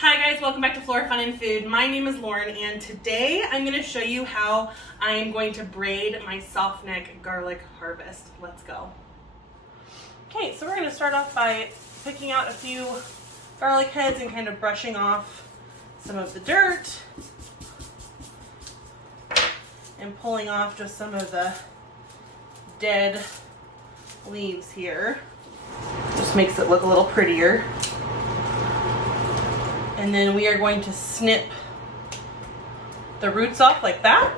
Hi guys, welcome back to Flora Fun and Food. My name is Lauren and today I'm going to show you how I am going to braid my soft neck garlic harvest. Let's go. Okay, so we're going to start off by picking out a few garlic heads and kind of brushing off some of the dirt and pulling off just some of the dead leaves here. Just makes it look a little prettier. And then we are going to snip the roots off like that.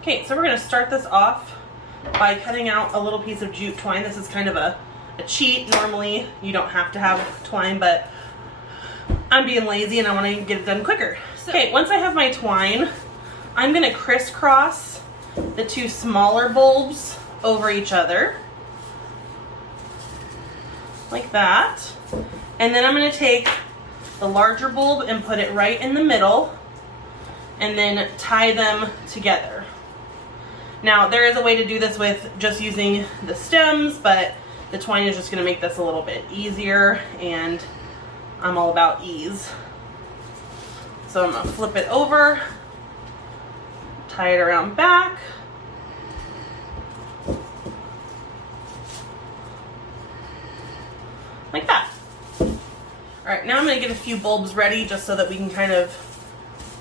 Okay, so we're going to start this off by cutting out a little piece of jute twine. This is kind of a cheat. Normally you don't have to have twine, but I'm being lazy and I want to get it done quicker. Okay, once I have my twine, I'm going to crisscross the two smaller bulbs over each other like that. And then I'm going to take the larger bulb and put it right in the middle and then tie them together. Now there is a way to do this with just using the stems, but the twine is just going to make this a little bit easier and I'm all about ease. So I'm going to flip it over, tie it around back, like that. Alright, now I'm going to get a few bulbs ready just so that we can kind of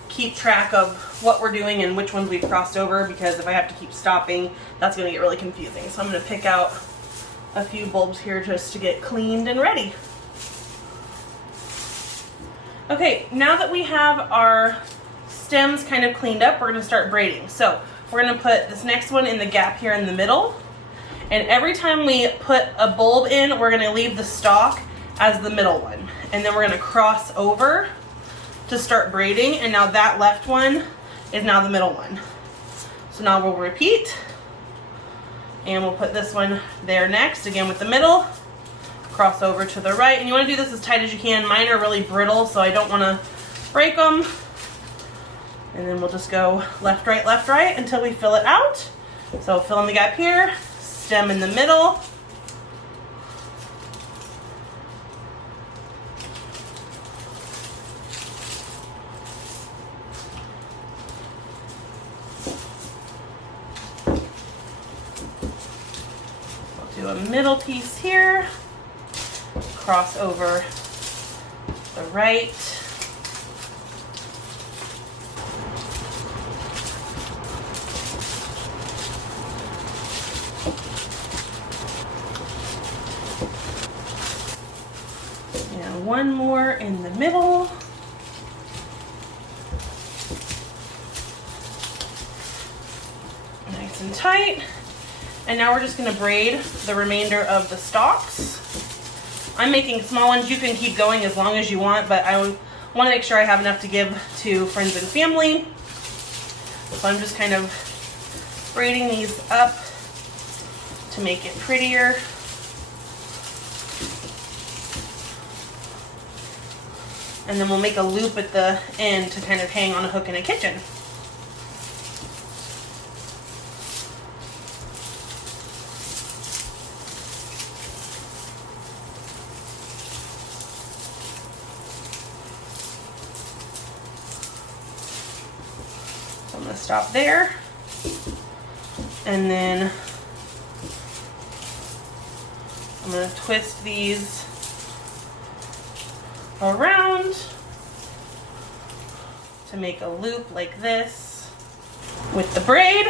keep track of what we're doing and which ones we've crossed over, because if I have to keep stopping, that's going to get really confusing. So I'm going to pick out a few bulbs here just to get cleaned and ready. Okay, now that we have our stems kind of cleaned up, we're going to start braiding. So we're going to put this next one in the gap here in the middle, and every time we put a bulb in, we're going to leave the stalk as the middle one. And then we're going to cross over to start braiding, and now that left one is now the middle one. So now we'll repeat, and we'll put this one there next, again with the middle, cross over to the right, and you want to do this as tight as you can. Mine are really brittle, so I don't want to break them. And then we'll just go left, right until we fill it out. So fill in the gap here, stem in the middle, do a middle piece here, cross over the right, and one more in the middle. Nice and tight. And now we're just going to braid the remainder of the stalks. I'm making small ones. You can keep going as long as you want, but I want to make sure I have enough to give to friends and family. So I'm just kind of braiding these up to make it prettier. And then we'll make a loop at the end to kind of hang on a hook in a kitchen. So I'm going to stop there, and then I'm going to twist these around to make a loop like this with the braid.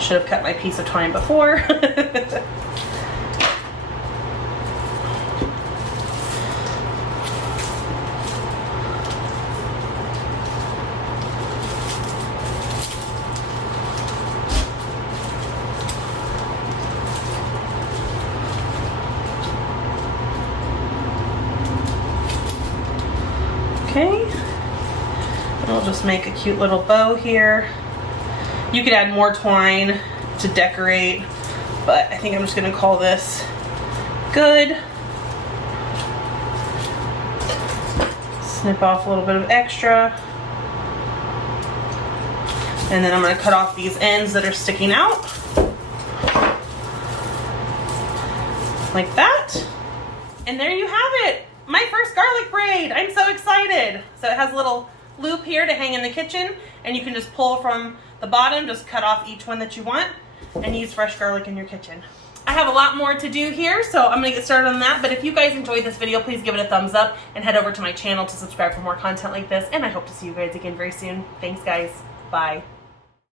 Should have cut my piece of twine before. Okay, and I'll just make a cute little bow here. You could add more twine to decorate, but I think I'm just going to call this good. Snip off a little bit of extra. And then I'm going to cut off these ends that are sticking out. like that. And there you have it, my first garlic braid. I'm so excited. So it has a little loop here to hang in the kitchen, and you can just pull from the bottom, just cut off each one that you want, and use fresh garlic in your kitchen. I have a lot more to do here, so I'm gonna get started on that. But if you guys enjoyed this video, please give it a thumbs up and head over to my channel to subscribe for more content like this. And I hope to see you guys again very soon. Thanks, guys. Bye.